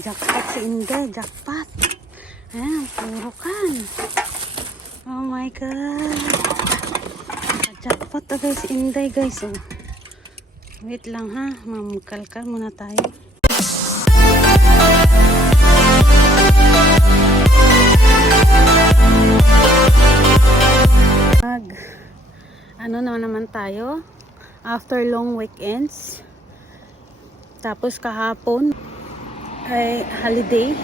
Jackpot si Inday, jackpot. Ayan, puro kan. Oh my god. Jackpot to guys, Inday guys. Oh. Wait lang ha, mamkalkal muna tayo. Ano naman tayo? After long weekends. Tapos kahapon ay holiday.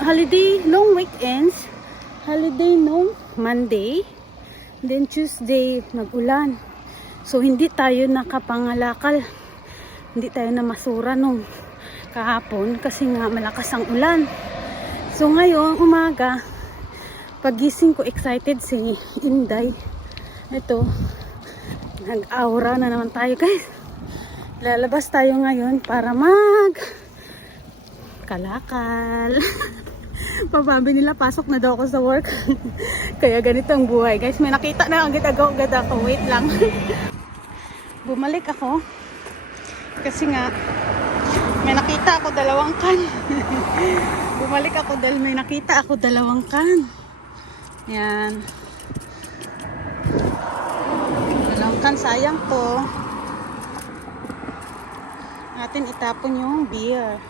Holiday, long weekends. Holiday nung Monday. Then Tuesday, nag-ulan. So hindi tayo nakapangalakal. Hindi tayo namasura nung kahapon kasi nga malakas ang ulan. So ngayon, umaga, pagising ko, excited si Inday. Ito, nag-aura na naman tayo guys. Lalabas tayo ngayon para kalakal. Pababi nila, pasok na daw ako sa work. Kaya ganito ang buhay guys. May nakita na agad ako. Wait lang. Bumalik ako. Kasi nga, may nakita ako dalawang kan. Bumalik ako dahil may nakita ako dalawang kan. Yan. Dalawang kan, sayang to. Natin itapon yung beer.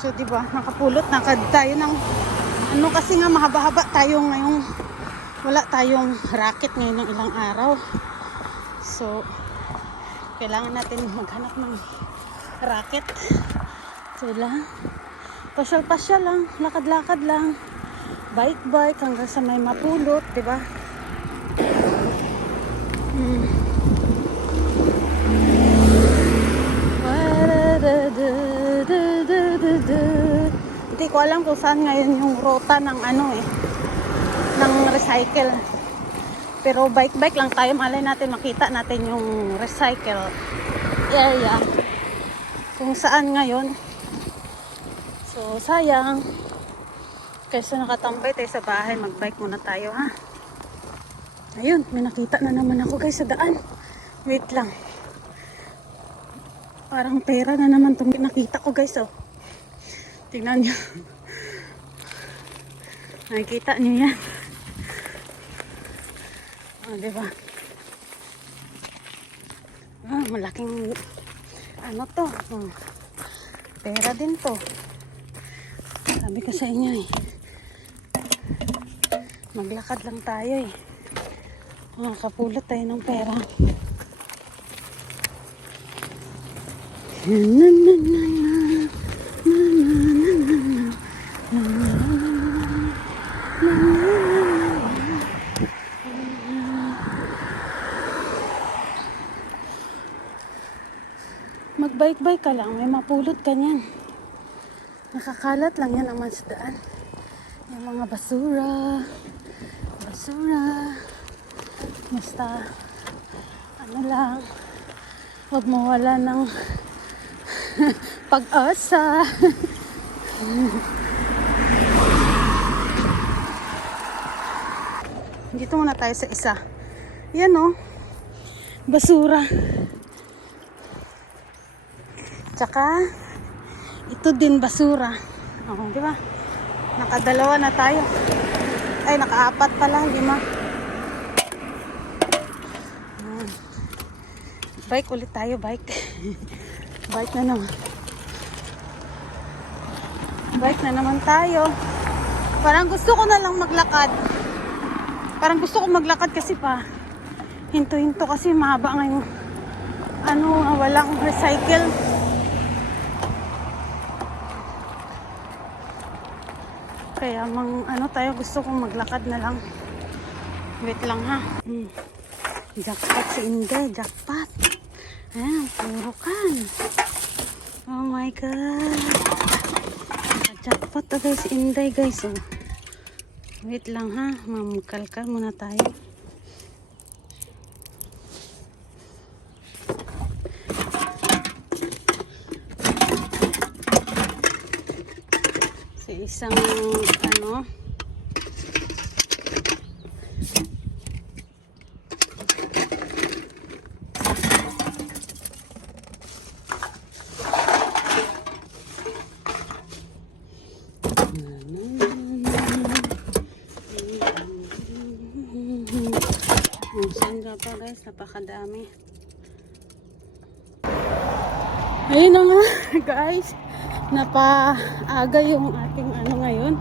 So, diba, nakapulot na tayo ng ano kasi nga mahaba-haba tayo ngayong wala tayong racket ngayon ng ilang araw. So, kailangan natin maghanap ng racket. So, lang. Pasyal-pasyal lang. Lakad-lakad lang. Bike-bike hanggang sa may mapulot, diba? Hindi ko alam kung saan ngayon yung rota ng ng recycle. Pero bike lang tayo, malay natin makita natin yung recycle area kung saan ngayon. So sayang, kaysa nakatambay tayo sa bahay, magbike muna tayo ha. Ayun, may nakita na naman ako guys sa daan. Wait lang, parang pera na naman itong nakita ko guys. Oh, tingnan nyo. Nakikita nyo yan. Oh, diba? Ah, malaking ano to. Pera din to. Sabi ko sa inyo eh. Maglakad lang tayo eh. Kapulot tayo ng pera. Magbike-bike ka lang, may mapulot ka niyan. Nakakalat lang yan naman sa daan. Yung mga basura. Basta ano lang, huwag mawala ng pag-asa. Dito muna tayo sa isa. Yan oh, basura. Tsaka ito din basura. Oh, di ba? Nakadalawa na tayo. Ay, nakaapat pala, 5. Bike ulit tayo, bike. Bike na naman. Bike na naman tayo. Parang gusto ko na lang maglakad. Kasi pa hinto-hinto kasi mahaba ngayon. Walang recycle. Kaya tayo, gusto kong maglakad na lang. Wait lang ha. Jackpot si Inday, jackpot. Ayan, puro kan. Oh my god. Jackpot to guys, Inday guys. Oh. Wait lang ha, mamkalkal muna tayo. Sa isang na to guys, napakadami. Ayun na nga guys, napaaga yung ating ano ngayon,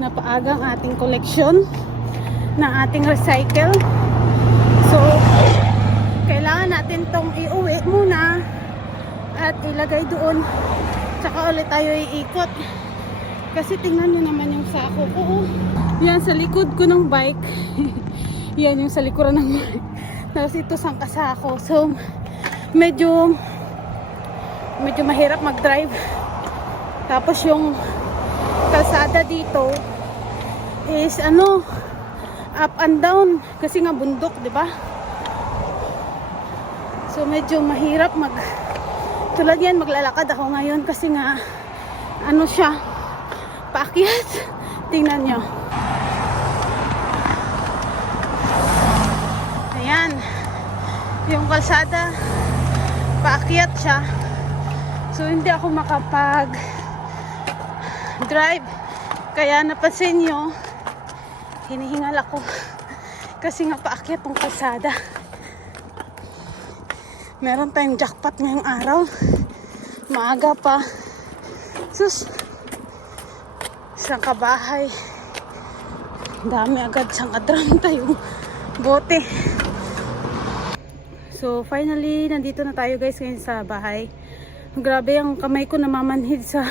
napaaga ang ating collection ng ating recycle. So kailangan natin tong iuwi muna at ilagay doon, tsaka ulit tayo iikot. Kasi tingnan nyo naman yung sako ko. Yan sa likod ko ng bike. Yan yung sa likuran ng bike. Tapos ito sang kasako. So medyo mahirap mag-drive. Tapos yung kalsada dito is ano, up and down kasi nga bundok, 'di ba? So medyo mahirap tulad yan, maglalakad ako ngayon kasi nga ano siya, paakyat. Tingnan nyo. Ayan. Yung kalsada, paakyat siya. So hindi ako makapag drive. Kaya napansin nyo, hinihingal ako. Kasi nga paakyat tong kalsada. Meron tayong jackpot ngayong araw. Maaga pa. Sus! Isang kabahay. Dami agad sang adram tayong bote. So finally, nandito na tayo guys ngayon sa bahay. Grabe ang kamay ko namamanhid sa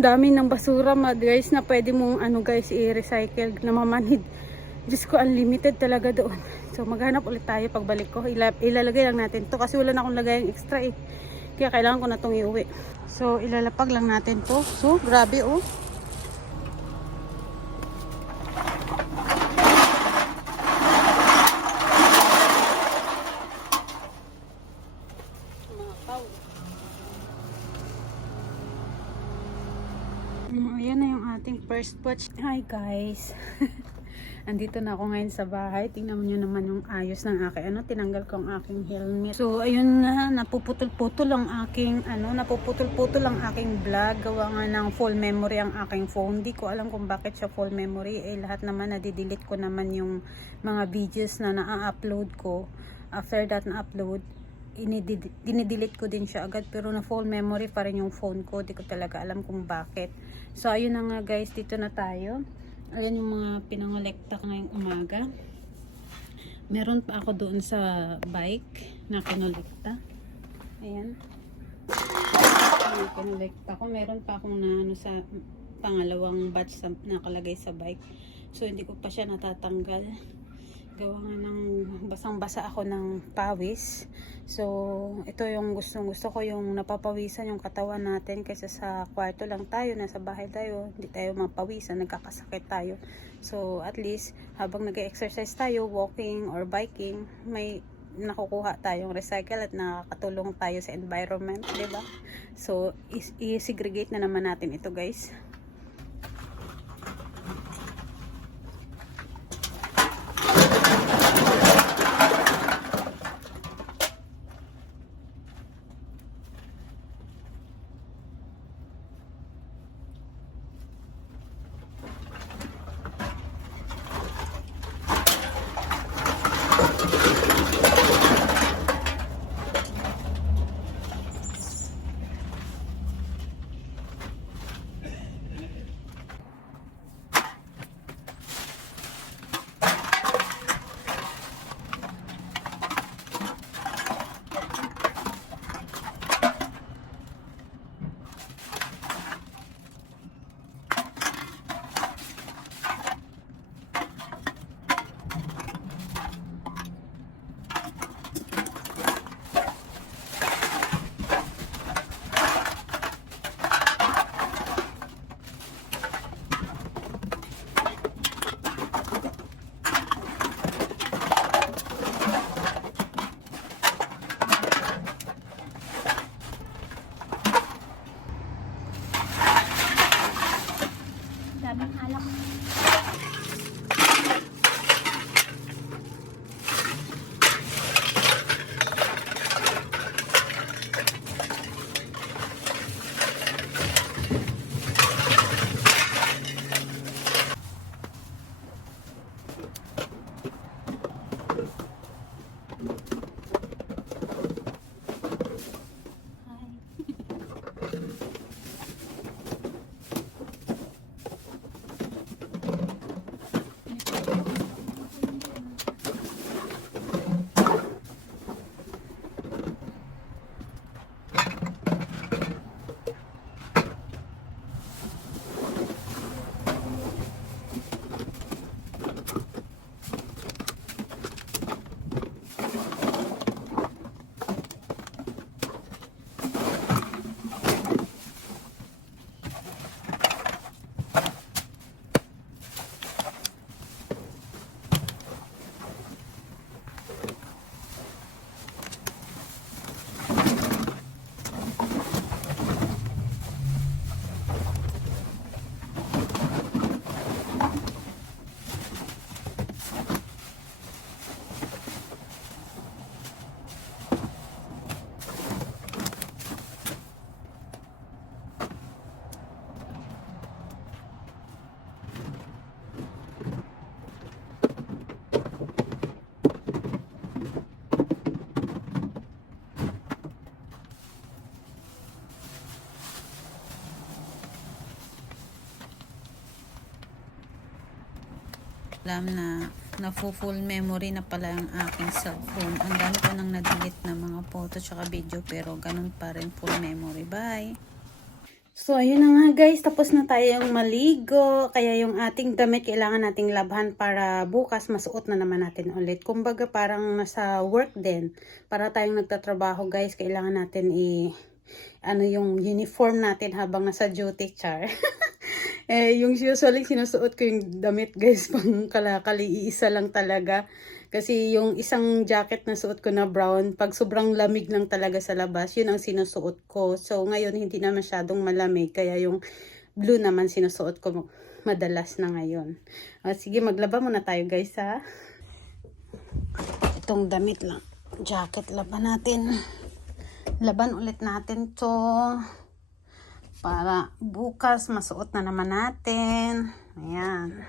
dami ng basura guys na pwede mong ano guys i-recycle. Namamanhid. Diyos ko, unlimited talaga doon. So maghanap ulit tayo pagbalik ko. Ilalagay lang natin to kasi wala na akong lagay yung extra eh. Kaya kailangan ko na itong iuwi. So ilalapag lang natin to. So grabe oh. Ayan na yung ating first batch. Hi guys. Andito na ako ngayon sa bahay. Tingnan mo nyo naman yung ayos ng aking ano. Tinanggal ko ang aking helmet. So ayun na, napuputol-putol ang aking ano, napuputol-putol ang aking vlog. Gawa nga ng full memory ang aking phone. Di ko alam kung bakit siya full memory. Eh lahat naman nadidelete ko naman yung mga videos na na-upload ko. After that na-upload, dinidelete ko din siya agad, pero na full memory pa rin yung phone ko. Di ko talaga alam kung bakit. So ayun na nga guys, dito na tayo. Ayan yung mga pinangolekta ko ngayong umaga. Meron pa ako doon sa bike na kinolekta. Ayan. Ayan, kinolekta ko. Meron pa akong na ano sa pangalawang batch na nakalagay sa bike. So hindi ko pa siya natatanggal. Gawa nga ng basang-basa ako ng pawis. So ito yung gusto ko, yung napapawisan yung katawan natin, kaysa sa kwarto lang tayo, nasa bahay tayo, hindi tayo mapawisan, nagkakasakit tayo. So at least habang nag-exercise tayo, walking or biking, may nakukuha tayong recycle at nakakatulong tayo sa environment, 'di ba? So i-segregate na naman natin ito guys. alam na full memory na pala ang aking cellphone. Ang dami ko nang na-delete na mga photo tsaka video, pero ganun pa rin full memory. Bye! So, ayun na nga guys, tapos na tayong maligo. Kaya yung ating damit kailangan nating labhan para bukas masuot na naman natin ulit. Kumbaga parang nasa work din. Para tayong nagtatrabaho guys, kailangan natin ano yung uniform natin habang nasa duty, char. Yung usually sinusuot ko yung damit guys, pang kalakali, iisa lang talaga. Kasi yung isang jacket na suot ko na brown, pag sobrang lamig lang talaga sa labas, yun ang sinusuot ko. So ngayon hindi na masyadong malamig, kaya yung blue naman sinusuot ko madalas na ngayon. Sige, maglaba muna tayo guys ha. Itong damit lang, jacket, laban natin. Laban ulit natin to para bukas masuot na naman natin. Ayan.